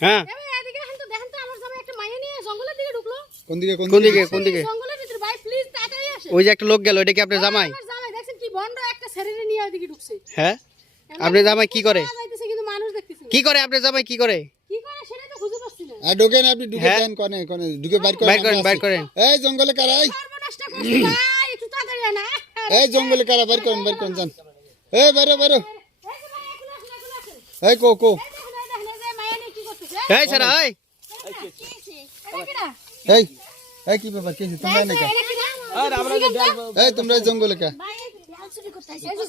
হ্যাঁ। এবার এদিকে এখন তো দেখেন তো আমার জামাই একটা মাইয়া নিয়ে জঙ্গলের দিকে ঢুকলো। কোন দিকে কোন দিকে? কোন দিকে? জঙ্গলের ভিতরে ভাই প্লিজ তাড়াতাড়ি আসে ওই যে একটা লোক গেল এটা কি আপনার জামাই? আমার জামাই দেখছেন কি বন্ড একটা শরীরে নিয়ে ওইদিকে ঢুকছে। হ্যাঁ? আপনার জামাই কি করে। কি করে আপনার জামাই কি করে? আর ঢোকেন আপনি ঢুকে হ্যাঁ। দেন কোনে কোনে ঢুকে বাইর করেন বাইর করেন বাইর করেন। এই জঙ্গলে কারা এই? জঙ্গলে কারা বাইর করেন বাইর করেন যান। এই বাইরে বাইরে। এই কো কো এই দেখেন এই দেখেন এই যে মাইয়া নিয়ে কি করতেছে এই সারা এই। এই এই কি ব্যাপার কি তোমরা নাকি আর আমরা যে এই তোমরা জঙ্গলে কা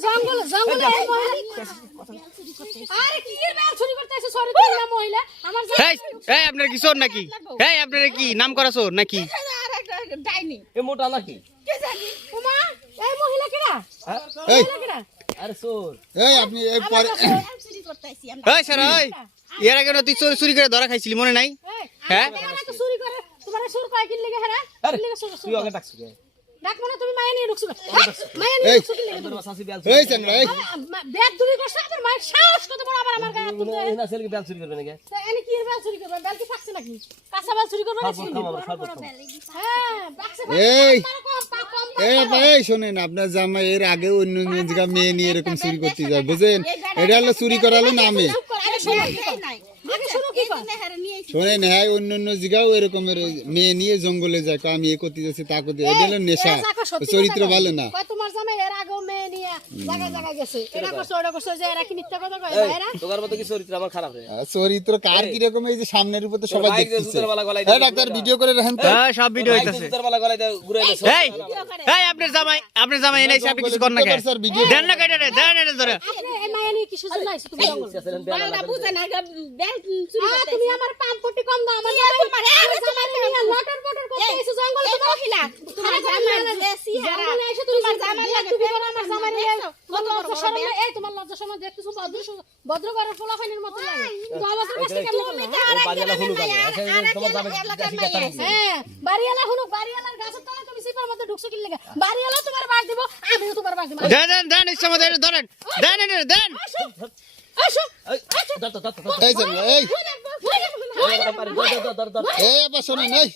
জঙ্গল জঙ্গলে এই মহিলা আরে কি? এর বেল চুরি করতে এসে সরি তুই মহিলা আমার এই এই আপনার কি চোর নাকি? এই আপনার কি নাম করা চোর নাকি? ডাইনি এ মোটা নাকি? কে জানি ওমা এই। মহিলা কিরা? এই মহিলা কিরা আরে সোর এই আপনি এই পরে এই। এর আগে তুই চোর চুরি করে ধরা খাইছিলি মনে নাই? হ্যাঁ? হ্যাঁ চুরি করে তোমার সুর কয় কিন লিগে হেরা? আরে কিন লিগে সুর তুই আগে ডাকছিস কে ডাক তুমি মায়া নিয়ে ঢুকছো মায়া নিয়ে এই। ঢুকছো কিন লিগে তোর সাসি বেল এই চাংরা এই। ব্যাগ চুরি করছ আমার মায়ের সাহস কত বড় আবার আমার গায়ে হাত তুলতে? না সেলকে বেল চুরি করবে নাকি? এনে কি এর চুরি করবে? বেল কি ফাকছে নাকি? কাঁচা বেল চুরি করবে না সর্বত খাম আমরা সর্বত খাম হ্যাঁ বাক্সে এই। এই আপা, এই শোনেন আপনার জামাই এর আগে অন্য অন্য মেয়ে নিয়ে এরকম চুরি করতে যায় বুঝেন? এটা হলো চুরি করালো নামে। আগে শোনো কি কি শোনেন হ্যাঁ অন্য অন্য জায়গাও এরকমের মেয়ে নিয়ে জঙ্গলে যায় আমি এ করতে যাচ্ছি তা করতে এটা হলো নেশা। চরিত্র ভালো না। তোমার জামাই এর আগেও মেয়ে নিয়ে জায়গা জায়গা গেছে। এটা করছে ওটা করছে যে এরা কি মিথ্যা কথা কয়? ভাইরা তোর মতো কি চরিত্র আমার খারাপ রে? চরিত্র কার কীরকম? এই যে সামনের উপর তো সবাই দেখতেছে। হ্যাঁ ডাক্তার ভিডিও করে রাখেন তো। হ্যাঁ সব ভিডিও হইতাছে। এই এই আপনার জামাই আপনার জামাই এনে আপনি কিছু কর না কেন দেন না কেটে দেন এটা ধরে। এই মায়া নিয়ে কি সুযোগ তুমি জঙ্গল বেলা আ, তুমি আমার পাম পট্টি কম দাও আমার জামাই আমার জামাই নিয়ে লটর পটর করতে এসে জঙ্গলে তোমার মহিলা তোমার জামাই জঙ্গলে এসে তুমি জামাই তুমি করো আমার জামাই নিয়ে কত লজ্জা শরম। এই তোমার লজ্জা শরম দেখতেছো ভদ্র ভদ্র ঘরের ফলাফানির মতো লাগে। তো আমাদের কাছে কেমন করল হ্যাঁ? বাড়িওয়ালা হলু গাবে আচ্ছা তোমার যাবে দেখি কথা হ্যাঁ বাড়িওয়ালা হুনুক বাড়িওয়ালার গাছের তলা তুমি সিপার মধ্যে ঢুকছো কি লাগে? বাড়িওয়ালা তোমার বাস দিব আমিও তোমার বাস দিব। দেন দেন দেন ইচ্ছা মতো ধরেন। দেন এই যে এই এই আপা শোনেন এই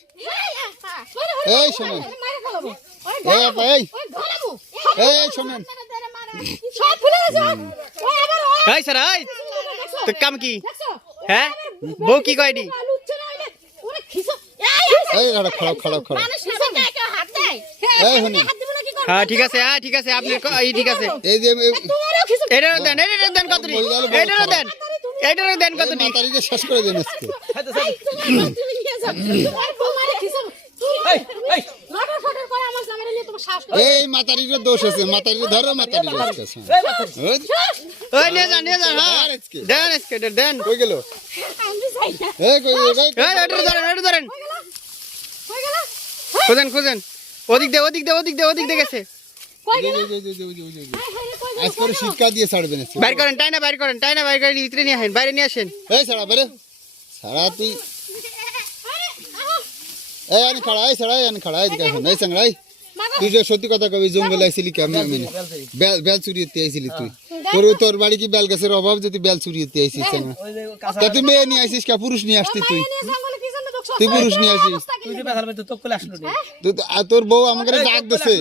এই শোনেন এই আপা এই এই শোনেন এই সারা এই তো কাম কি হ্যাঁ বউ কি কয়ডি লুচ্ছে না হইলে ওরে খিসো এই খারাপ খারাপ খারাপ এই শুনি। হ্যাঁ ঠিক আছে হ্যাঁ ঠিক আছে আপনি এই ঠিক আছে এই যে এটারও দেন এটারও দেন কত এটারও দেন এটারও দেন কত এই মাতারিকে শেষ করে দেন আজকে। এই এই। মাতারির দোষ আছে মাতারির ধরো মাতারির দোষ আছে। ওই, নিয়ে যান নিয়ে যান হ্যাঁ। দেন আজকে দেন কই গেল? আমি যাই না। এই কই এই কই এটা ধরেন এটা ধরেন। কই গেল খুঁজেন খুঁজেন। ওদিক দে ওদিক দে ওদিক দে ওদিক দে গেছে। কই এই, গেল। আজ করে শিক্ষা দিয়ে ছাড়বেন। বাইর করেন টাইনা বাইর করেন টাইনা বাইর করে ভিতরে নিয়ে আসেন বাইরে নিয়ে আসেন। এই ছাড়া বেরে ছাড়া তুই আরে আহো এই আনি খাড়া এই ছাড়া আনি খাড়া এই দিকে আসুন এই মাগো তুই যে সত্যি কথা কবি জঙ্গলে আইছিলি কি আমি আমি বেল বেল চুরিতে আইছিলি তুই। তোর তোর বাড়ি কি বেল গাছের অভাব যদি বেল চুরিতে আইছিস তা তুই মেয়ে নিয়ে আইছিস কা পুরুষ নিয়ে আসতি তুই? তুই পুরুষ নিয়ে আসিস। তোর বউ আমাকে ডাক দিছে।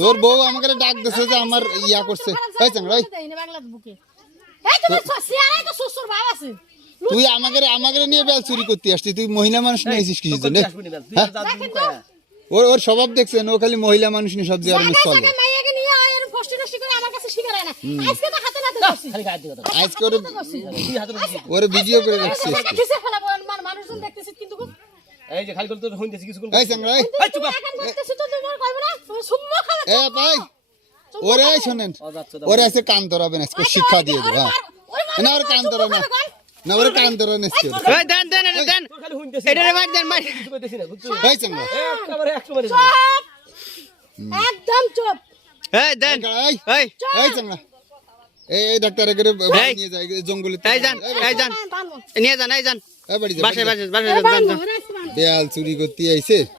তোর বউ আমাকে ডাক দিছে যে আমার ইয়া করছে। তুই আমাকে আমাকে নিয়ে বেল চুরি করতে আসছি তুই মহিলা মানুষ নিয়ে আইছিস কিছু জন্য? হ্যাঁ? ওর ওর স্বভাব দেখছেন? ও খালি মহিলা মানুষ নিয়ে সব জায়গায় চলে আজকে ওর ভিডিও করে রাখছি আজকে কিসে ফেলাবো মান- মানুষজন দেখতেছি কিন্তু খুব এই যে খালি করে তোর হইতেছি কিছু কোন এই সাংরা এই। এই চুপ দেখতেছি তো তোমার কইবে না তুমি সুম্মা খাবে এ ভাই ওরে এই শোনেন ওরে আজকে কান ধরাবেন আজকে শিক্ষা দিয়ে দেবো হ্যাঁ। না ওরে কান ধরা না না ওরে কান ধরা আজকে। ওই দেন দেন এটা দেন তোর খালি মার দেন মার। কিছু কইতেছি না বুঝছ? এই সাংরা একেবারে একশো মারি একদম চুপ। এই দেন। এই এই এই সাংরা এই এই ডাক্তার এগরে এই। নিয়ে যায় জঙ্গলে এই যান এই যান বানবো নিয়ে যান এই যান। এই বাড়ি যা বাসায়। বাসায় যান বানবো দেয়াল চুরি করতে আইছে।